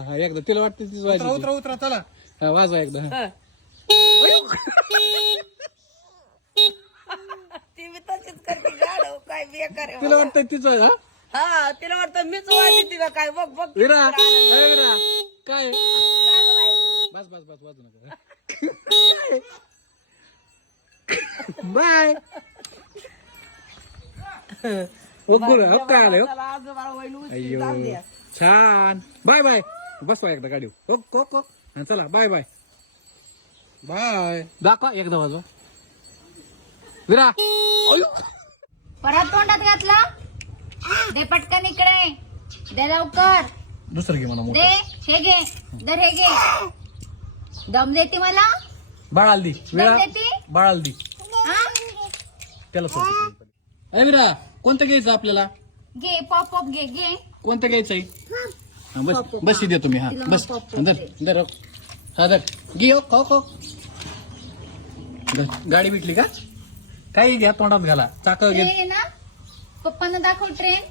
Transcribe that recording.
हा एकदा तिला वाटतं तीच वाजली. उतरा उतरा चला. हा, वाजवा एकदा हा. हं. ती मी तशीच करते गाढव काय बेकार आहे तिला बाबा. वाटतं तीच वाज- हा? हा तिला वाटतं मीच वाजते का काय बघ बघ विरा ए, विरा काय काय गं बाई? बस बस बस वाजू नका बाय काय त्याला आजोबा वैल उचलून अय्यो जाऊ द्या. छान बाय बाय बसवा एकदा गाडी हो चला बाय बाय बाय. दाखवा एकदा वाजवा विरा अयो. परत तोंडात घातला दे पटकन इकडे दे लवकर दुसरं घे म्हणा दे मोठं हे घे दर हे घे दम देते मला बाळाला दी विरा दम देते बाळाला दी हा त्याला सोडतो. अरे विरा कोणतं घ्यायचं आपल्याला घे पॉप पॉप घे घे कोणतं घ्यायचंय हा, बस बस देतो मी हा तिला बस मग पॉप हा, धर धर हो. हा धर घे हो खाऊ गाडी भेटली का काही घ्या तोंडात घाला चाक घे ट्रेन आहे ना पप्पांना दाखव ट्रेन